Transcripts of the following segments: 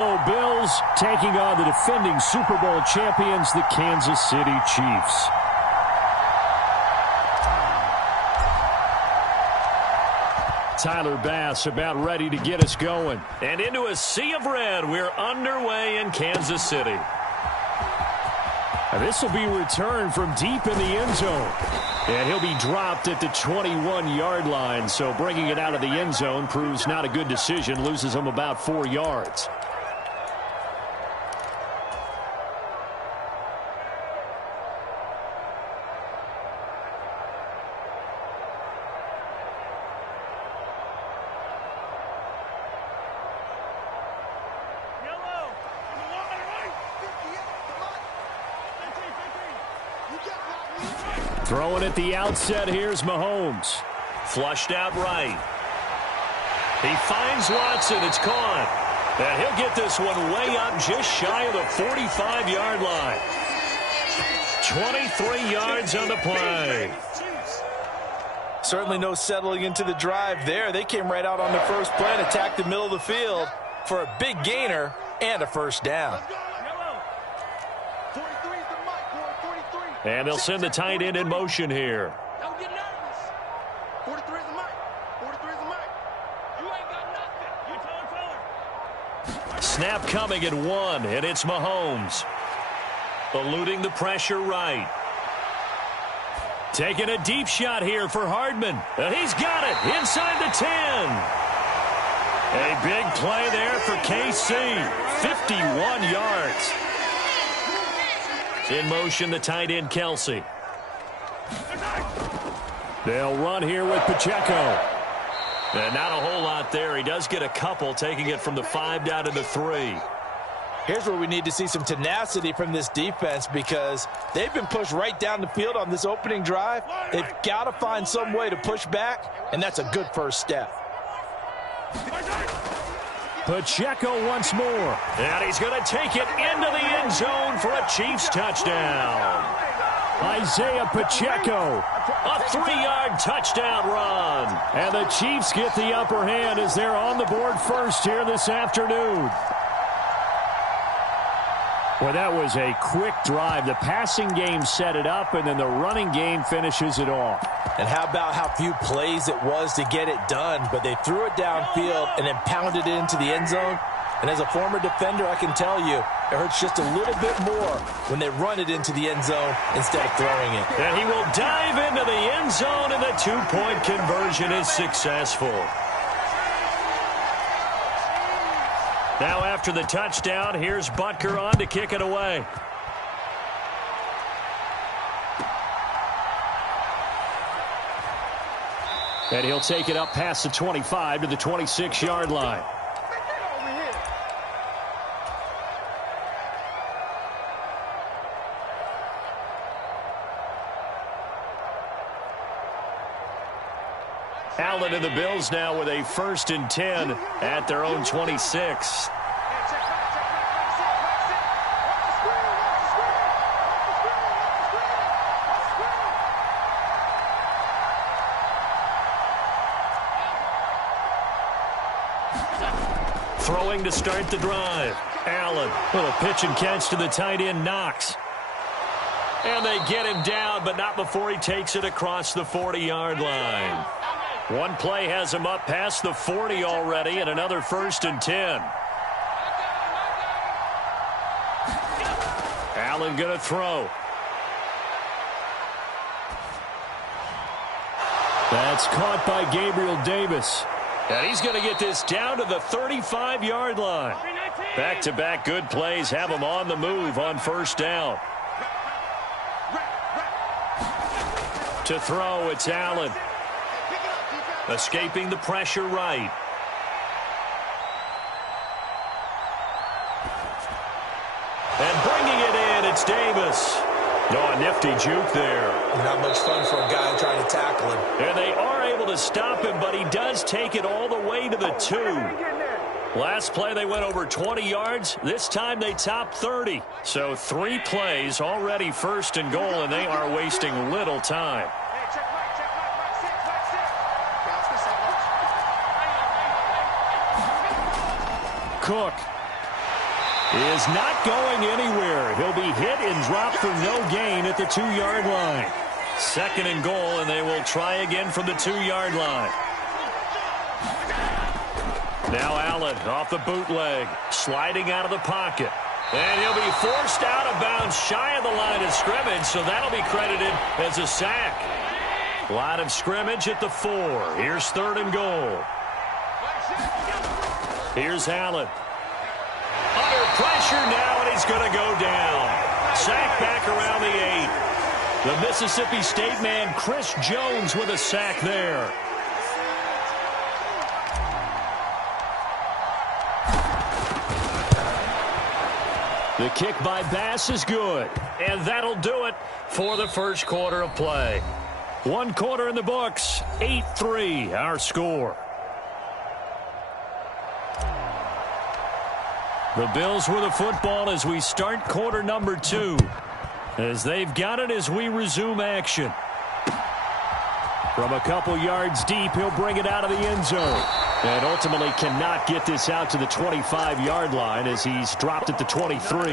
Bills taking on the defending Super Bowl champions, the Kansas City Chiefs. Tyler Bass about ready to get us going. And into a sea of red, we're underway in Kansas City. This will be returned from deep in the end zone. And he'll be dropped at the 21-yard line. So bringing it out of the end zone proves not a good decision. Loses him about 4 yards. Throwing at the outset, here's Mahomes. Flushed out right. He finds Watson. It's caught. And he'll get this one way up just shy of the 45-yard line. 23 yards on the play. Certainly no settling into the drive there. They came right out on the first play and attacked the middle of the field for a big gainer and a first down. And they'll send the tight end in motion here. Don't get nervous. 43 is the mic. 43 is the mic. You ain't got nothing. You tell him. Snap coming at 1, and it's Mahomes. Eluding the pressure right. Taking a deep shot here for Hardman. And he's got it inside the 10. A big play there for KC. 51 yards. In motion, the tight end, Kelsey. They'll run here with Pacheco. And not a whole lot there. He does get a couple, taking it from the 5 down to the 3. Here's where we need to see some tenacity from this defense because they've been pushed right down the field on this opening drive. They've got to find some way to push back, and that's a good first step. Pacheco once more. And he's going to take it into the end zone for a Chiefs touchdown. Isaiah Pacheco. A 3-yard touchdown run. And the Chiefs get the upper hand as they're on the board first here this afternoon. Well, that was a quick drive. The passing game set it up, and then the running game finishes it off. And how about how few plays it was to get it done, but they threw it downfield and then pounded it into the end zone. And as a former defender, I can tell you, it hurts just a little bit more when they run it into the end zone instead of throwing it. And he will dive into the end zone, and the 2-point conversion is successful. Now after the touchdown, here's Butker on to kick it away. And he'll take it up past the 25 to the 26-yard line. Allen and the Bills now with a 1st and 10 at their own 26. Throwing to start the drive. Allen, little pitch and catch to the tight end, Knox. And they get him down, but not before he takes it across the 40-yard line. One play has him up past the 40 already, and another 1st and 10. Allen going to throw. That's caught by Gabriel Davis. And he's going to get this down to the 35-yard line. Back-to-back good plays have him on the move on 1st down. To throw, it's Allen. Escaping the pressure right. And bringing it in, it's Davis. Oh, a nifty juke there. Not much fun for a guy trying to tackle him. And they are able to stop him, but he does take it all the way to the 2. Last play, they went over 20 yards. This time, they topped 30. So 3 plays, already 1st and goal, and they are wasting little time. Cook. is not going anywhere. He'll be hit and dropped for no gain at the 2-yard line. 2nd and goal, and they will try again from the 2-yard line. Now Allen off the bootleg, sliding out of the pocket. And he'll be forced out of bounds shy of the line of scrimmage, so that'll be credited as a sack. Line of scrimmage at the 4. Here's 3rd and goal. Here's Allen. Under pressure now, and he's going to go down. Sack back around the 8. The Mississippi State man, Chris Jones, with a sack there. The kick by Bass is good. And that'll do it for the first quarter of play. 1 quarter in the books. 8-3, our score. The Bills with the football as we start quarter number 2. As they've got it as we resume action. From a couple yards deep, he'll bring it out of the end zone. And ultimately cannot get this out to the 25-yard line as he's dropped at the 23.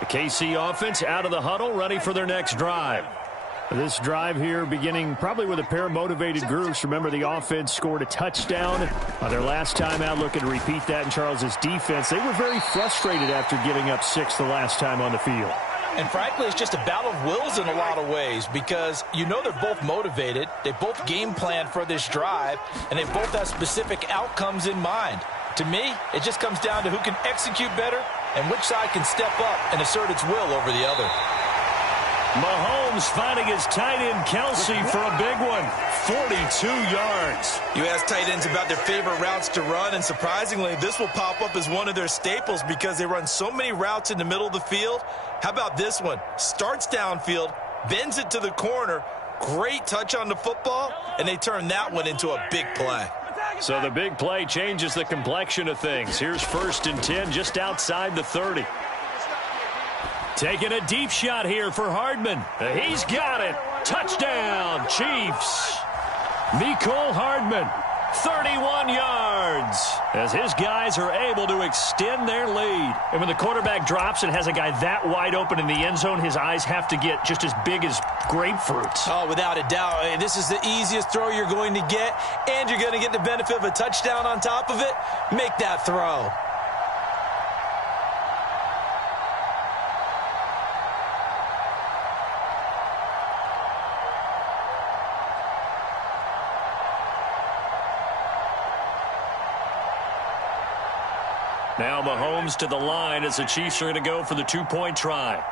The KC offense out of the huddle, ready for their next drive. This drive here beginning probably with a pair of motivated groups. Remember, the offense scored a touchdown on their last time out, looking to repeat that in Charles's defense. They were very frustrated after giving up 6 the last time on the field. And frankly, it's just a battle of wills in a lot of ways because you know they're both motivated. They both game plan for this drive, and they both have specific outcomes in mind. To me, it just comes down to who can execute better and which side can step up and assert its will over the other. Mahomes finding his tight end Kelsey for a big one. 42 yards. You ask tight ends about their favorite routes to run, and surprisingly, this will pop up as one of their staples because they run so many routes in the middle of the field. How about this one? Starts downfield, bends it to the corner, great touch on the football, and they turn that one into a big play. So the big play changes the complexion of things. Here's 1st and 10 just outside the 30. Taking a deep shot here for Hardman. He's got it. Touchdown, Chiefs. Mecole Hardman, 31 yards, as his guys are able to extend their lead. And when the quarterback drops and has a guy that wide open in the end zone, his eyes have to get just as big as grapefruits. Oh, without a doubt. This is the easiest throw you're going to get, and you're going to get the benefit of a touchdown on top of it. Make that throw. Now Mahomes to the line as the Chiefs are going to go for the 2-point try.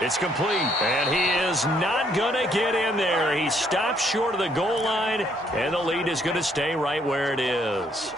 It's complete, and he is not going to get in there. He stops short of the goal line, and the lead is going to stay right where it is.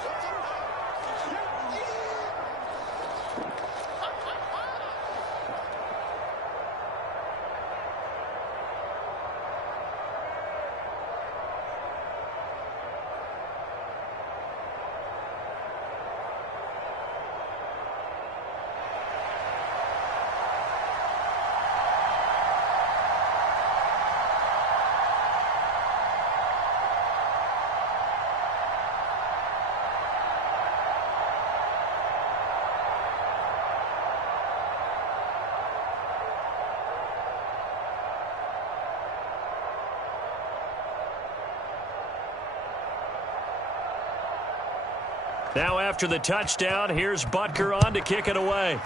Now after the touchdown, here's Butker on to kick it away.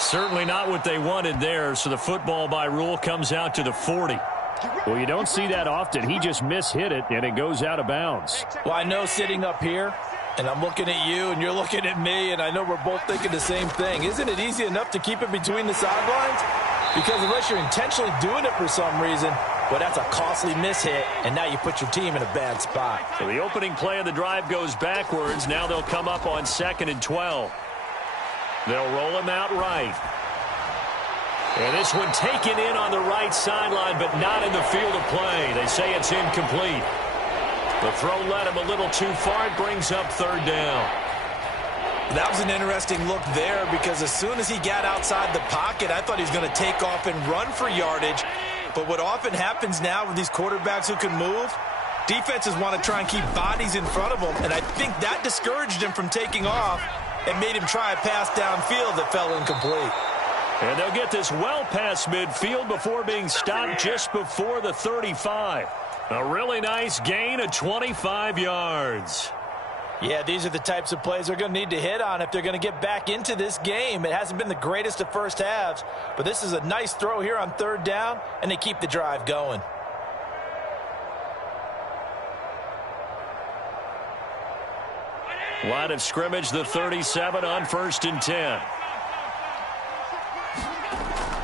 Certainly not what they wanted there, so the football by rule comes out to the 40. Well, you don't see that often. He just mishit it, and it goes out of bounds. Well, I know sitting up here, and I'm looking at you, and you're looking at me, and I know we're both thinking the same thing. Isn't it easy enough to keep it between the sidelines? Because unless you're intentionally doing it for some reason, well, that's a costly mishit, and now you put your team in a bad spot. So the opening play of the drive goes backwards. Now they'll come up on 2nd and 12. They'll roll him out right. And this one taken in on the right sideline, but not in the field of play. They say it's incomplete. The throw led him a little too far. It brings up 3rd down. That was an interesting look there because as soon as he got outside the pocket, I thought he was going to take off and run for yardage. But what often happens now with these quarterbacks who can move, Defenses want to try and keep bodies in front of them, and I think that discouraged him from taking off and made him try a pass downfield that fell incomplete. And they'll get this well past midfield before being stopped just before the 35. A really nice gain of 25 yards. Yeah, these are the types of plays they're going to need to hit on if they're going to get back into this game. It hasn't been the greatest of first halves, but this is a nice throw here on third down, and they keep the drive going. Line of scrimmage, the 37 on 1st and 10.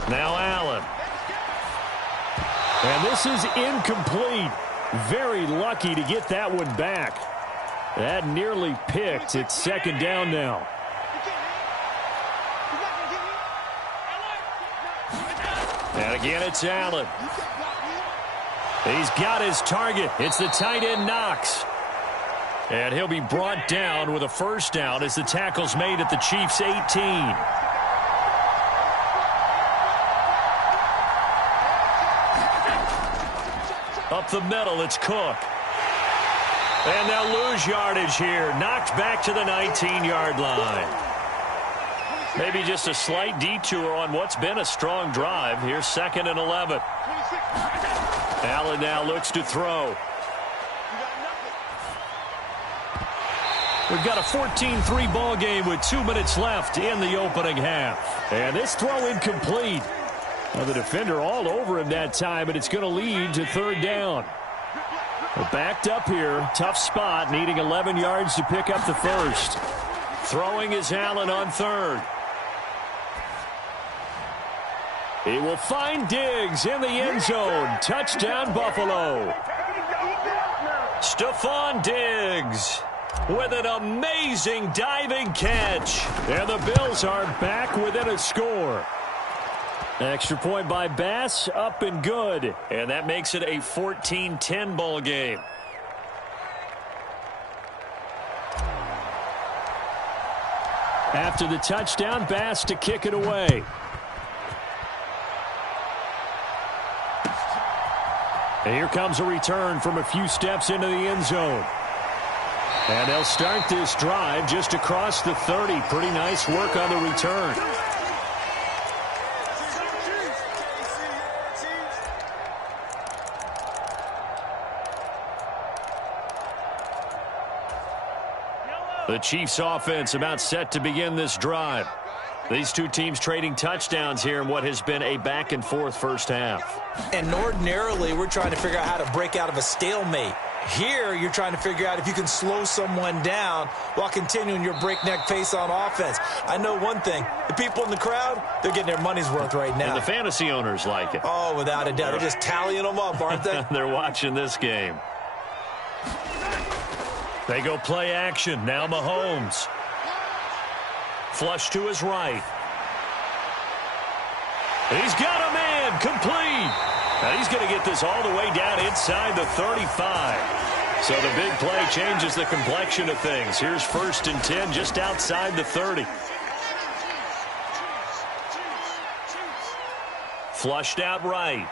Now Allen. And this is incomplete. Very lucky to get that one back. That nearly picked. It's 2nd down now. And again, it's Allen. He's got his target. It's the tight end, Knox. And he'll be brought down with a 1st down as the tackle's made at the Chiefs' 18. Up the middle, it's Cook. And they'll lose yardage here. Knocked back to the 19-yard line. Maybe just a slight detour on what's been a strong drive. Here's 2nd and 11. Allen now looks to throw. We've got a 14-3 ball game with 2 minutes left in the opening half. And this throw incomplete. Well, the defender all over him that time, but it's going to lead to 3rd down. We're backed up here. Tough spot, needing 11 yards to pick up the 1st. Throwing is Allen on 3rd. He will find Diggs in the end zone. Touchdown, Buffalo. Stephon Diggs with an amazing diving catch. And the Bills are back within a score. Extra point by Bass, up and good. And that makes it a 14-10 ball game. After the touchdown, Bass to kick it away. And here comes a return from a few steps into the end zone. And they'll start this drive just across the 30. Pretty nice work on the return. The Chiefs offense about set to begin this drive. These two teams trading touchdowns here in what has been a back-and-forth first half. And ordinarily, we're trying to figure out how to break out of a stalemate. Here, you're trying to figure out if you can slow someone down while continuing your breakneck pace on offense. I know one thing. The people in the crowd, they're getting their money's worth right now. And the fantasy owners like it. Oh, without a doubt. They're just tallying them up, aren't they? They're watching this game. They go play action. Now Mahomes. Flush to his right. He's got a man. Complete. And he's going to get this all the way down inside the 35. So the big play changes the complexion of things. Here's 1st and 10 just outside the 30. Flushed out right.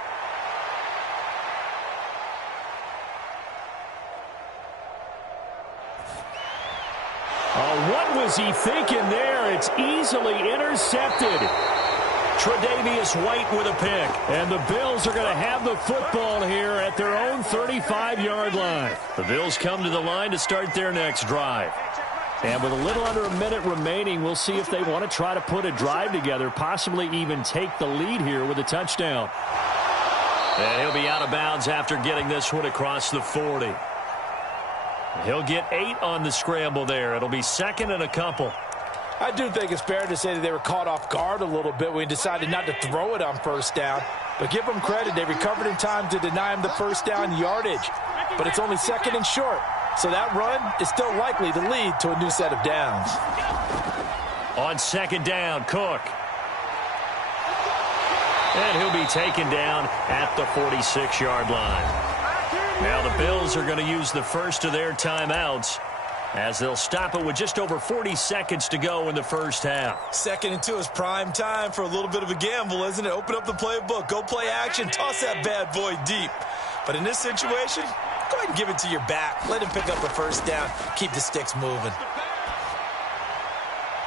What was he thinking there? It's easily intercepted. Tre'Davious White with a pick. And the Bills are going to have the football here at their own 35-yard line. The Bills come to the line to start their next drive. And with a little under a minute remaining, we'll see if they want to try to put a drive together, possibly even take the lead here with a touchdown. And he'll be out of bounds after getting this one across the 40. He'll get 8 on the scramble there. It'll be 2nd and a couple. I do think it's fair to say that they were caught off guard a little bit when he decided not to throw it on 1st down. But give them credit. They recovered in time to deny him the 1st down yardage. But it's only 2nd and short. So that run is still likely to lead to a new set of downs. On 2nd down, Cook. And he'll be taken down at the 46-yard line. Now the Bills are going to use the first of their timeouts as they'll stop it with just over 40 seconds to go in the first half. 2nd and 2 is prime time for a little bit of a gamble, isn't it? Open up the playbook, go play action, toss that bad boy deep. But in this situation, go ahead and give it to your back. Let him pick up a first down. Keep the sticks moving.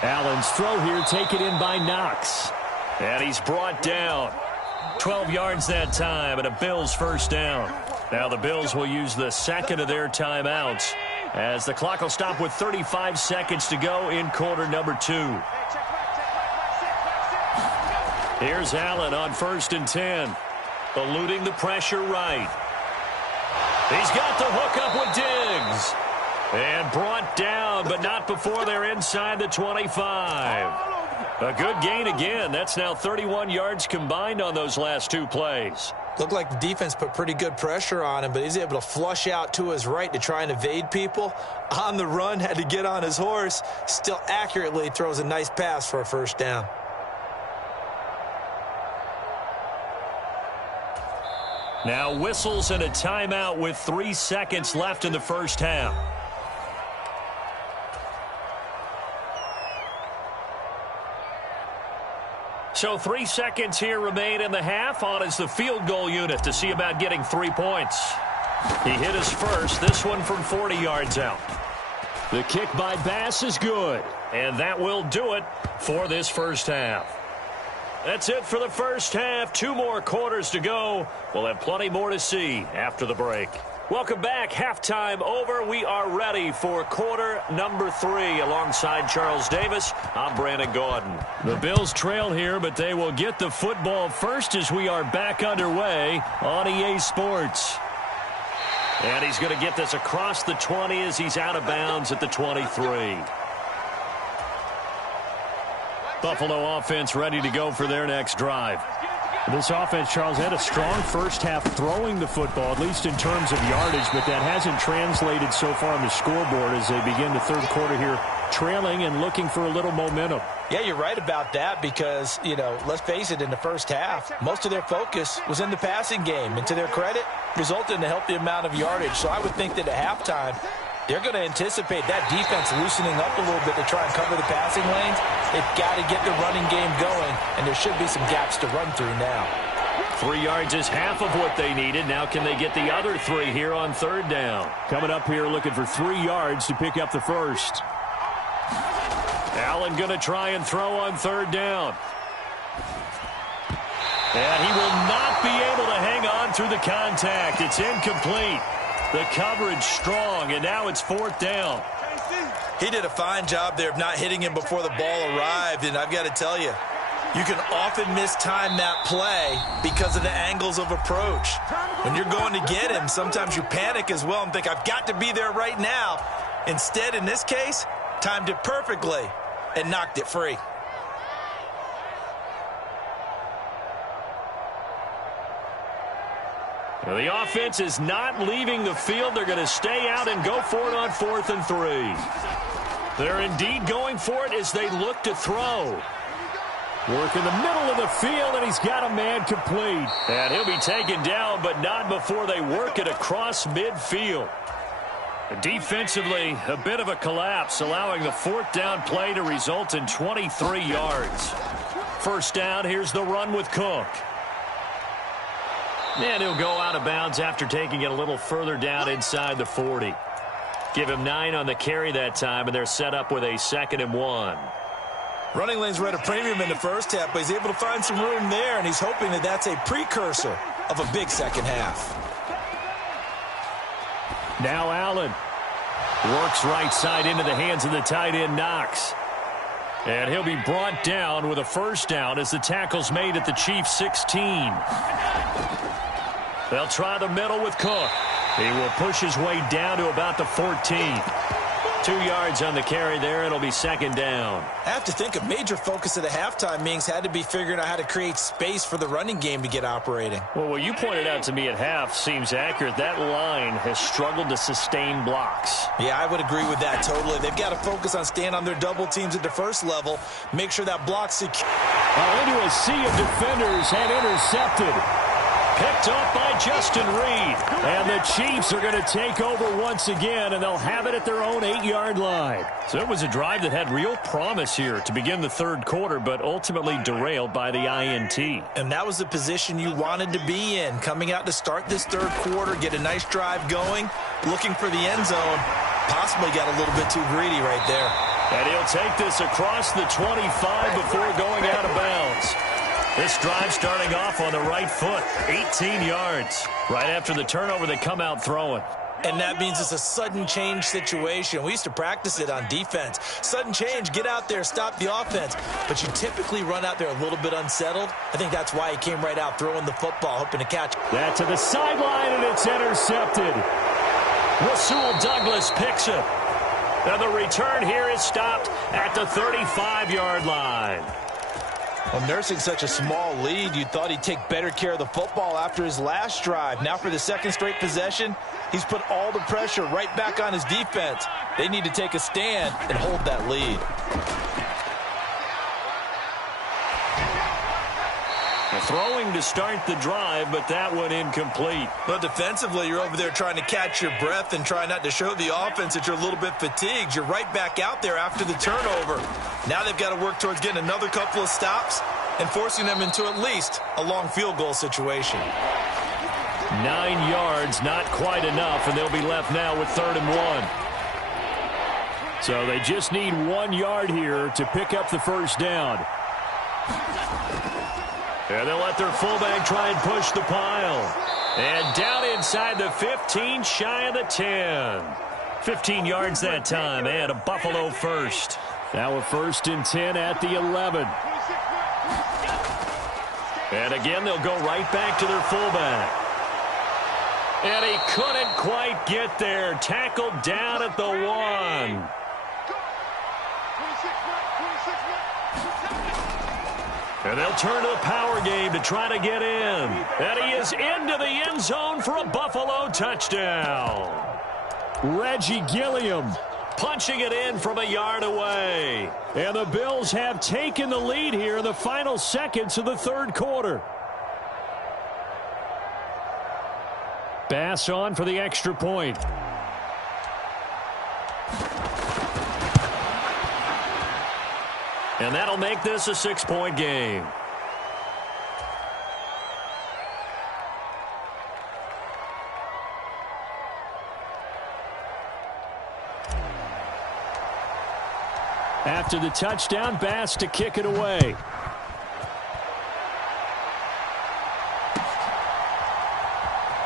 Allen's throw here taken in by Knox. And he's brought down. 12 yards that time, and a Bills first down. Now the Bills will use the second of their timeouts as the clock will stop with 35 seconds to go in quarter number 2. Here's Allen on 1st and 10. Eluding the pressure right. He's got the hook up with Diggs. And brought down, but not before they're inside the 25. A good gain again. That's now 31 yards combined on those last 2 plays. Looked like the defense put pretty good pressure on him, but he's able to flush out to his right to try and evade people. On the run, had to get on his horse. Still accurately throws a nice pass for a first down. Now whistles and a timeout with 3 seconds left in the first half. So 3 seconds here remain in the half. On is the field goal unit to see about getting 3 points. He hit his first, this one from 40 yards out. The kick by Bass is good. And that will do it for this first half. That's it for the first half. 2 more quarters to go. We'll have plenty more to see after the break. Welcome back. Halftime over. We are ready for quarter number 3. Alongside Charles Davis, I'm Brandon Gordon. The Bills trail here, but they will get the football first as we are back underway on EA Sports. And he's going to get this across the 20 as he's out of bounds at the 23. Buffalo offense ready to go for their next drive. This offense, Charles, had a strong first half throwing the football, at least in terms of yardage, but that hasn't translated so far on the scoreboard as they begin the third quarter here, trailing and looking for a little momentum. Yeah, you're right about that because, let's face it, in the first half, most of their focus was in the passing game. And to their credit, resulted in a healthy amount of yardage. So I would think that at halftime, they're going to anticipate that defense loosening up a little bit to try and cover the passing lanes. They've got to get the running game going, and there should be some gaps to run through now. 3 yards is half of what they needed. Now can they get the other 3 here on third down? Coming up here looking for 3 yards to pick up the first. Allen going to try and throw on third down. And he will not be able to hang on through the contact. It's incomplete. The coverage strong, and now it's 4th down. He did a fine job there of not hitting him before the ball arrived, and I've got to tell you, you can often mistime that play because of the angles of approach. When you're going to get him, sometimes you panic as well and think, I've got to be there right now. Instead, in this case, timed it perfectly and knocked it free. Well, the offense is not leaving the field. They're going to stay out and go for it on 4th and 3. They're indeed going for it as they look to throw. Work in the middle of the field, and he's got a man complete. And he'll be taken down, but not before they work it across midfield. Defensively, a bit of a collapse, allowing the 4th down play to result in 23 yards. First down, here's the run with Cook. And he'll go out of bounds after taking it a little further down inside the 40. Give him 9 on the carry that time, and they're set up with a 2nd and 1. Running lanes were at a premium in the first half, but he's able to find some room there, and he's hoping that that's a precursor of a big second half. Now Allen works right side into the hands of the tight end Knox. And he'll be brought down with a first down as the tackle's made at the Chiefs' 16. They'll try the middle with Cook. He will push his way down to about the 14. 2 yards on the carry there. It'll be 2nd down. I have to think a major focus of the halftime meetings had to be figuring out how to create space for the running game to get operating. Well, what you pointed out to me at half seems accurate. That line has struggled to sustain blocks. Yeah, I would agree with that totally. They've got to focus on staying on their double teams at the first level, make sure that block's secure. Into a sea of defenders and intercepted. Picked up by Justin Reed. And the Chiefs are going to take over once again, and they'll have it at their own 8-yard line. So it was a drive that had real promise here to begin the third quarter, but ultimately derailed by the INT. And that was the position you wanted to be in. Coming out to start this third quarter, get a nice drive going, looking for the end zone. Possibly got a little bit too greedy right there. And he'll take this across the 25 before going out of bounds. This drive starting off on the right foot, 18 yards. Right after the turnover, they come out throwing. And that means it's a sudden change situation. We used to practice it on defense. Sudden change, get out there, stop the offense. But you typically run out there a little bit unsettled. I think that's why he came right out throwing the football, hoping to catch. That to the sideline, and it's intercepted. Rasul Douglas picks it. And the return here is stopped at the 35-yard line. Well, nursing such a small lead, you thought he'd take better care of the football after his last drive. Now for the second straight possession, he's put all the pressure right back on his defense. They need to take a stand and hold that lead. Throwing to start the drive, but that one incomplete. But defensively, you're over there trying to catch your breath and try not to show the offense that you're a little bit fatigued. You're right back out there after the turnover. Now they've got to work towards getting another couple of stops and forcing them into at least a long field goal situation. 9 yards, not quite enough, and they'll be left now with 3rd and 1. So they just need 1 yard here to pick up the first down. And they'll let their fullback try and push the pile. And down inside the 15, shy of the 10. 15 yards that time, and a Buffalo first. Now a 1st and 10 at the 11. And again, they'll go right back to their fullback. And he couldn't quite get there. Tackled down at the 1. And they'll turn to the power game to try to get in. And he is into the end zone for a Buffalo touchdown. Reggie Gilliam punching it in from a yard away. And the Bills have taken the lead here in the final seconds of the third quarter. Bass on for the extra point. And that'll make this a 6-point game. After the touchdown, Bass to kick it away.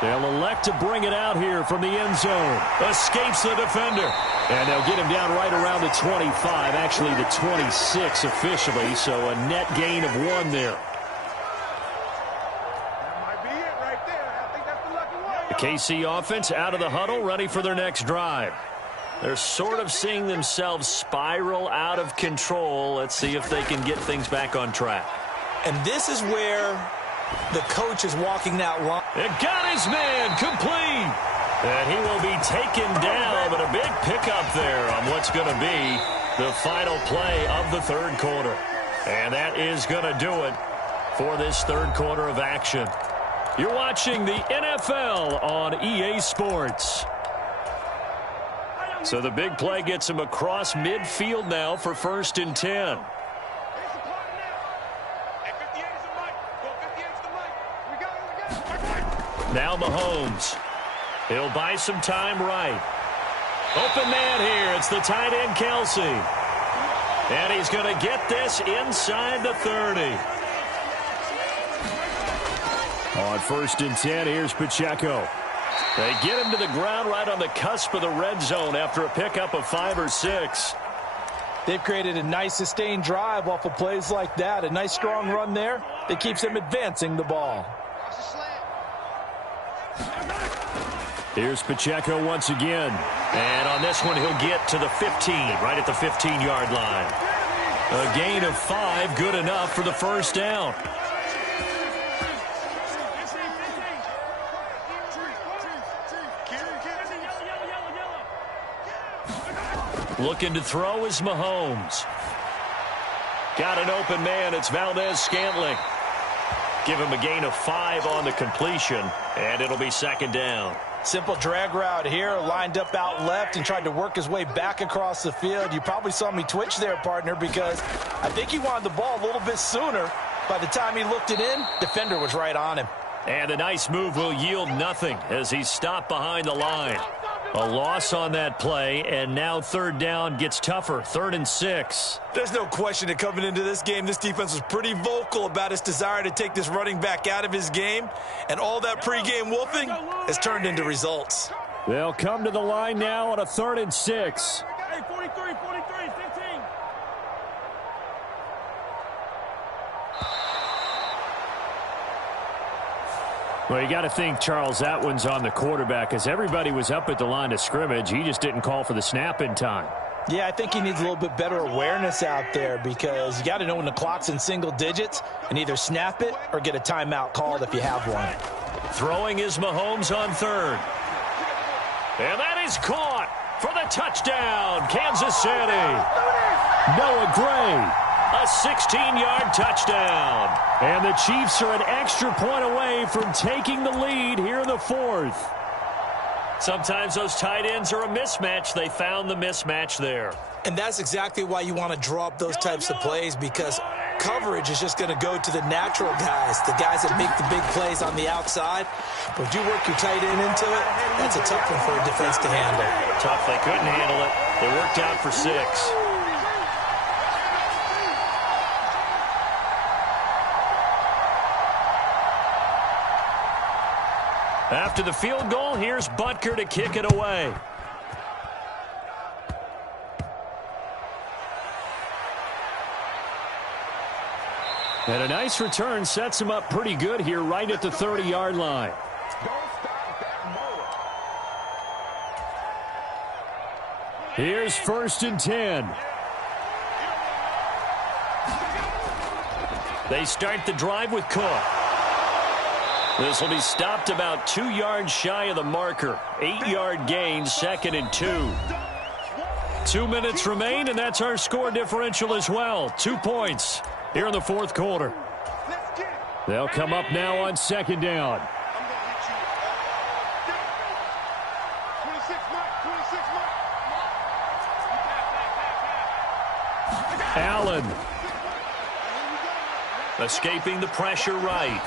They'll elect to bring it out here from the end zone. Escapes the defender. And they'll get him down right around the 25, actually the 26 officially, so a net gain of 1 there. That might be it right there. I think that's the lucky one. The KC offense out of the huddle, ready for their next drive. They're sort of seeing themselves spiral out of control. Let's see if they can get things back on track. And this is where the coach is walking that line. It got his man complete. And he will be taken down, but a big pickup there on what's going to be the final play of the third quarter. And that is going to do it for this third quarter of action. You're watching the NFL on EA Sports. So the big play gets him across midfield now for 1st and 10. Now Mahomes. He'll buy some time right. Open man here. It's the tight end, Kelsey. And he's going to get this inside the 30. On 1st and 10, here's Pacheco. They get him to the ground right on the cusp of the red zone after a pickup of 5 or 6. They've created a nice sustained drive off of plays like that. A nice strong run there that keeps them advancing the ball. Here's Pacheco once again. And on this one, he'll get to the 15, right at the 15-yard line. A gain of 5, good enough for the first down. Looking to throw is Mahomes. Got an open man. It's Valdez-Scantling. Give him a gain of 5 on the completion, and it'll be second down. Simple drag route here, lined up out left and tried to work his way back across the field. You probably saw me twitch there, partner, because I think he wanted the ball a little bit sooner. By the time he looked it in, defender was right on him. And a nice move will yield nothing as he's stopped behind the line. A loss on that play, and now third down gets tougher. 3rd and 6. There's no question that coming into this game, this defense was pretty vocal about its desire to take this running back out of his game. And all that pregame wolfing has turned into results. They'll come to the line now on a 3rd and 6. Hey, 43, 15. Well, you got to think, Charles, that one's on the quarterback as everybody was up at the line of scrimmage. He just didn't call for the snap in time. Yeah, I think he needs a little bit better awareness out there because you got to know when the clock's in single digits and either snap it or get a timeout called if you have one. Throwing is Mahomes on 3rd. And that is caught for the touchdown, Kansas City. Noah Gray. A 16-yard touchdown. And the Chiefs are an extra point away from taking the lead here in the 4th. Sometimes those tight ends are a mismatch. They found the mismatch there. And that's exactly why you want to draw up those types of plays, because coverage is just going to go to the natural guys, the guys that make the big plays on the outside. But if you work your tight end into it, that's a tough one for a defense to handle. Tough. They couldn't handle it. They worked out for 6. After the field goal, here's Butker to kick it away. And a nice return sets him up pretty good here right at the 30-yard line. Here's 1st and 10. They start the drive with Cook. This will be stopped about 2 yards shy of the marker. 8-yard gain, 2nd and 2. 2 minutes remain, and that's our score differential as well. 2 points here in the 4th quarter. They'll come up now on 2nd down. Allen. Escaping the pressure right.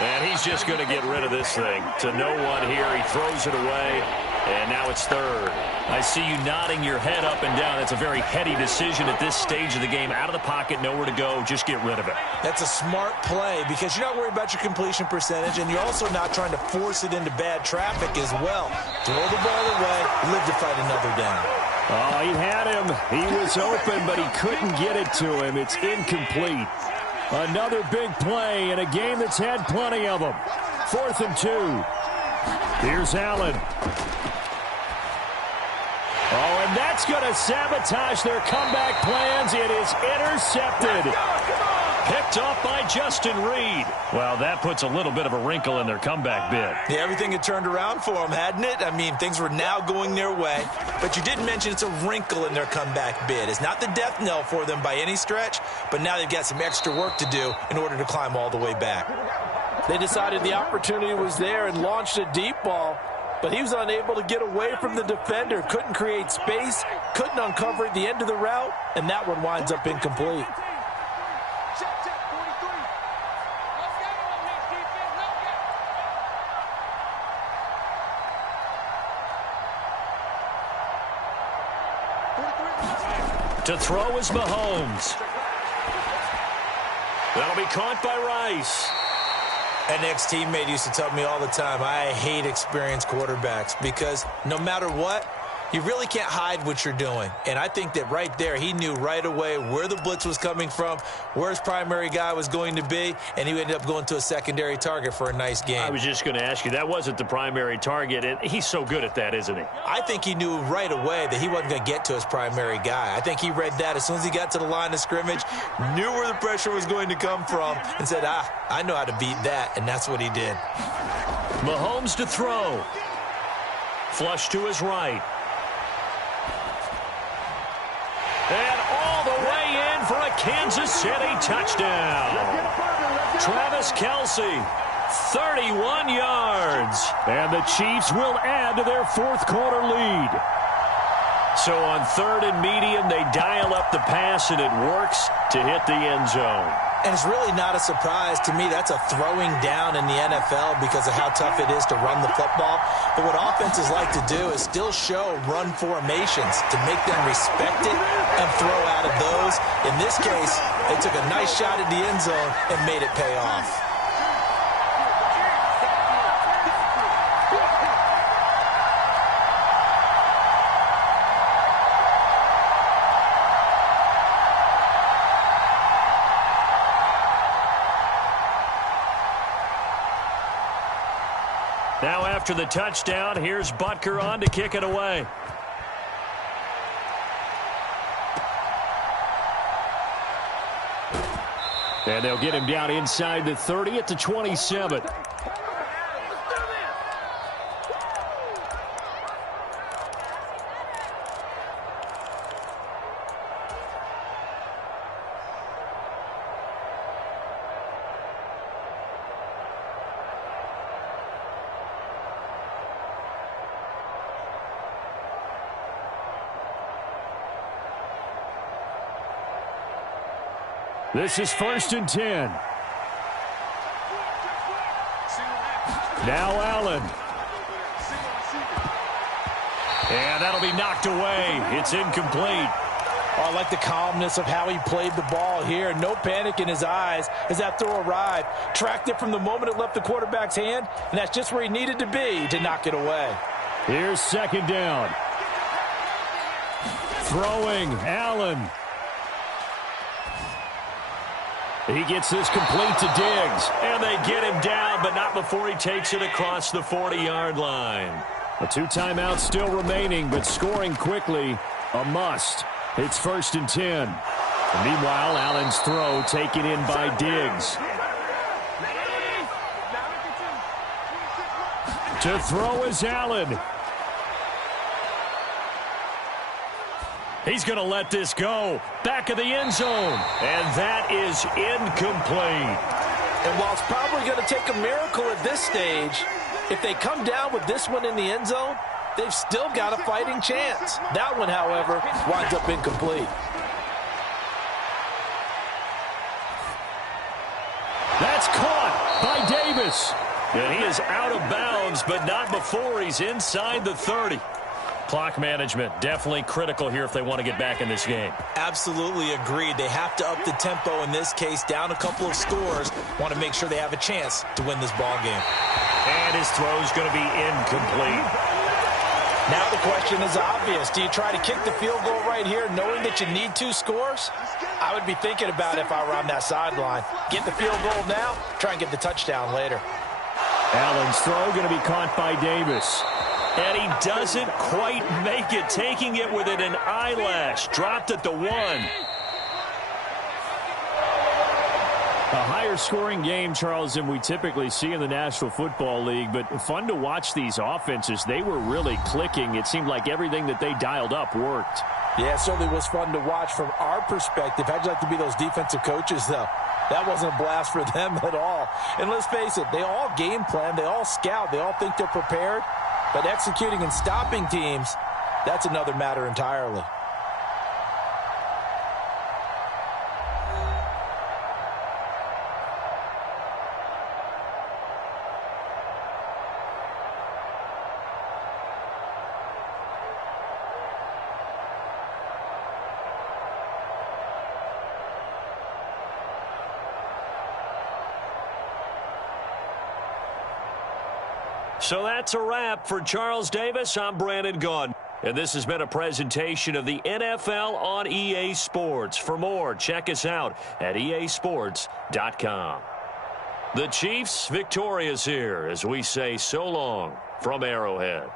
And he's just going to get rid of this thing. To no one here. He throws it away. And now it's 3rd. I see you nodding your head up and down. It's a very heady decision at this stage of the game. Out of the pocket, nowhere to go. Just get rid of it. That's a smart play because you're not worried about your completion percentage, and you're also not trying to force it into bad traffic as well. Throw the ball away, live to fight another down. Oh, he had him. He was open, but he couldn't get it to him. It's incomplete. Another big play in a game that's had plenty of them. 4th and 2. Here's Allen. Oh, and that's going to sabotage their comeback plans. It is intercepted. Picked off by Justin Reed. Well, that puts a little bit of a wrinkle in their comeback bid. Yeah, everything had turned around for them, hadn't it? I mean, things were now going their way. But you did mention it's a wrinkle in their comeback bid. It's not the death knell for them by any stretch, but now they've got some extra work to do in order to climb all the way back. They decided the opportunity was there and launched a deep ball, but he was unable to get away from the defender, couldn't create space, couldn't uncover at the end of the route, and that one winds up incomplete. To throw is Mahomes. That'll be caught by Rice. An ex-teammate used to tell me all the time, I hate experienced quarterbacks because no matter what, you really can't hide what you're doing. And I think that right there, he knew right away where the blitz was coming from, where his primary guy was going to be, and he ended up going to a secondary target for a nice game. I was just going to ask you, that wasn't the primary target, and he's so good at that, isn't he? I think he knew right away that he wasn't going to get to his primary guy. I think he read that as soon as he got to the line of scrimmage, knew where the pressure was going to come from, and said, I know how to beat that, and that's what he did. Mahomes to throw. Flush to his right. And all the way in for a Kansas City touchdown. Travis Kelce, 31 yards. And the Chiefs will add to their fourth quarter lead. So on 3rd and medium, they dial up the pass, and it works to hit the end zone. And it's really not a surprise to me. That's a throwing down in the NFL because of how tough it is to run the football. But what offenses like to do is still show run formations to make them respect it and throw out of those. In this case, they took a nice shot at the end zone and made it pay off. Now after the touchdown, here's Butker on to kick it away. And they'll get him down inside the 30 at the 27. This is 1st and 10. Now Allen. And that'll be knocked away. It's incomplete. Oh, I like the calmness of how he played the ball here. No panic in his eyes as that throw arrived. Tracked it from the moment it left the quarterback's hand, and that's just where he needed to be to knock it away. Here's 2nd down. Throwing, Allen. He gets this complete to Diggs. And they get him down, but not before he takes it across the 40-yard line. A 2 timeouts still remaining, but scoring quickly, a must. It's 1st and 10. And meanwhile, Allen's throw taken in by Diggs. To throw is Allen. He's going to let this go. Back of the end zone. And that is incomplete. And while it's probably going to take a miracle at this stage, if they come down with this one in the end zone, they've still got a fighting chance. That one, however, winds up incomplete. That's caught by Davis. And he is out of bounds, but not before he's inside the 30. Clock management, definitely critical here if they want to get back in this game. Absolutely agreed. They have to up the tempo in this case, down a couple of scores. Want to make sure they have a chance to win this ball game. And his throw is going to be incomplete. Now the question is obvious. Do you try to kick the field goal right here knowing that you need 2 scores? I would be thinking about it if I were on that sideline. Get the field goal now, try and get the touchdown later. Allen's throw going to be caught by Davis. And he doesn't quite make it, taking it within an eyelash. Dropped at the 1. A higher scoring game, Charles, than we typically see in the National Football League, but fun to watch these offenses. They were really clicking. It seemed like everything that they dialed up worked. Yeah, it certainly was fun to watch from our perspective. How'd you like to be those defensive coaches, though? That wasn't a blast for them at all. And let's face it, they all game plan, they all scout, they all think they're prepared. But executing and stopping teams, that's another matter entirely. So that's a wrap for Charles Davis. I'm Brandon Gaudin. And this has been a presentation of the NFL on EA Sports. For more, check us out at easports.com. The Chiefs victorious here as we say so long from Arrowhead.